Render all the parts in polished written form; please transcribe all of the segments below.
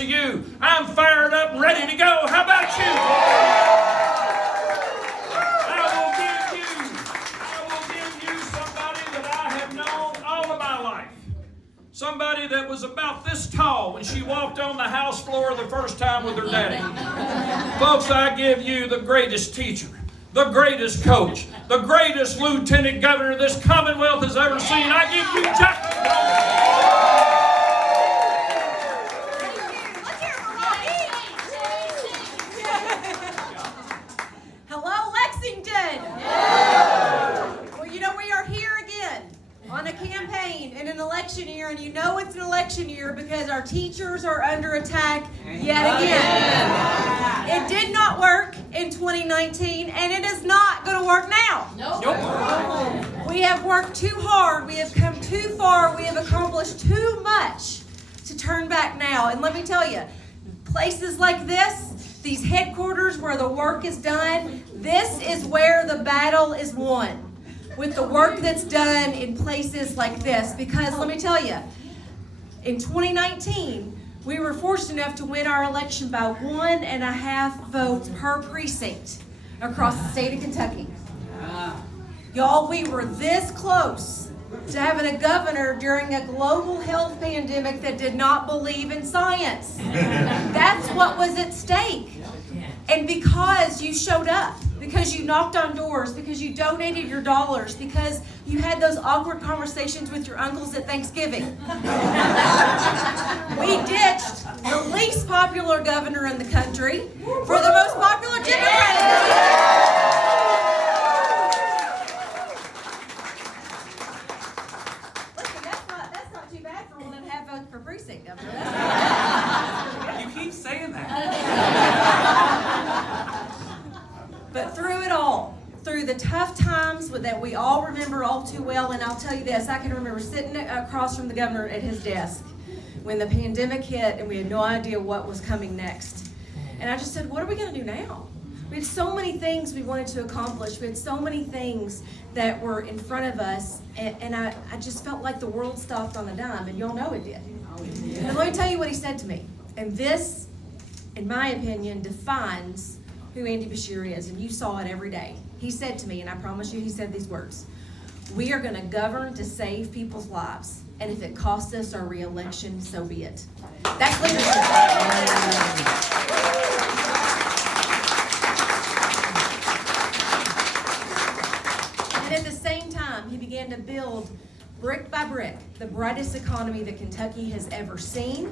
of you. I'm fired up and ready to go. How about you? I will give you somebody that I have known all of my life. Somebody that was about this tall when she walked on the house floor the first time with her daddy. Folks, I give you the greatest teacher, the greatest coach, the greatest lieutenant governor this Commonwealth has ever seen. I give you Jack. Hello, Lexington. Well, you know, we are here again on a campaign in an election year, and you know it's an election year because our teachers are under attack yet again. It did not work in 2019, and it is not going to work now. Nope. We have worked too hard. We have come too far. We have accomplished too much to turn back now. And let me tell you, places like this, these headquarters where the work is done, this is where the battle is won. With the work that's done in places like this. Because let me tell you, in 2019, we were fortunate enough to win our election by 1.5 votes per precinct across the state of Kentucky. Y'all, we were this close to having a governor during a global health pandemic that did not believe in science. That's what was at stake. And because you showed up, because you knocked on doors, because you donated your dollars, because you had those awkward conversations with your uncles at Thanksgiving. We ditched the least popular governor in the country for the most popular Democrat. Listen, that's not too bad for 1.5 votes per precinct, Governor. You keep saying that. But through it all, through the tough times that we all remember all too well, and I'll tell you this, I can remember sitting across from the governor at his desk when the pandemic hit and we had no idea what was coming next. And I just said, what are we going to do now? We had so many things we wanted to accomplish. We had so many things that were in front of us, and I just felt like the world stopped on a dime, and y'all know it did. And let me tell you what he said to me. And this, in my opinion, defines who Andy Beshear is, and you saw it every day. He said to me, and I promise you he said these words, "We are going to govern to save people's lives, and if it costs us our re-election, so be it." That's leadership. And at the same time, he began to build brick by brick, the brightest economy that Kentucky has ever seen.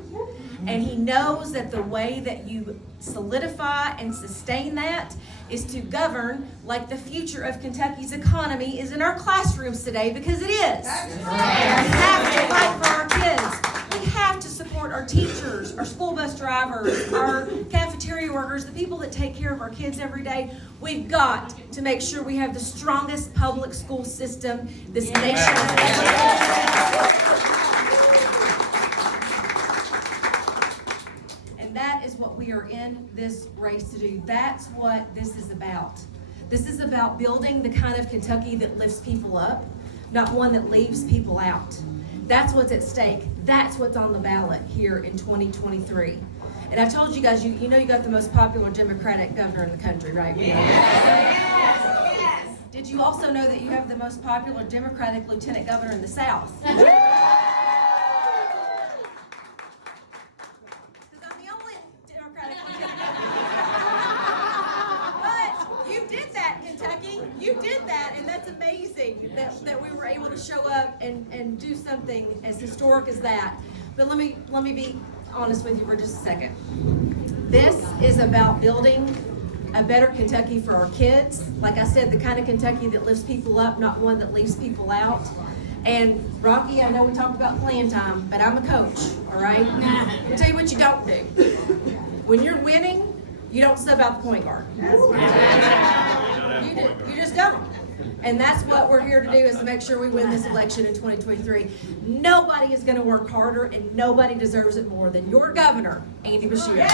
And he knows that the way that you solidify and sustain that is to govern like the future of Kentucky's economy is in our classrooms today, because it is. We have to fight for our kids. We have to support our teachers, our school bus drivers, our cafeteria workers, the people that take care of our kids every day. We've got to make sure we have the strongest public school system this nation has ever seen. And that is what we are in this race to do. That's what this is about. This is about building the kind of Kentucky that lifts people up, not one that leaves people out. That's what's at stake. That's what's on the ballot here in 2023. And I told you guys, you know you got the most popular Democratic governor in the country, right? Yes. Did you also know that you have the most popular Democratic lieutenant governor in the South? Because I'm the only Democratic lieutenant governor. But you did that, Kentucky. You did that, and that's amazing that we were able to show up and do something as historic as that. But let me be honest with you for just a second. This is about building a better Kentucky for our kids. Like I said, the kind of Kentucky that lifts people up, not one that leaves people out. And Rocky, I know we talked about playing time, but I'm a coach, all right? I'll tell you what you don't do. When you're winning, you don't sub out the point guard. You just don't. And that's what we're here to do, is to make sure we win this election in 2023. Nobody is going to work harder, and nobody deserves it more than your governor, Andy Beshear.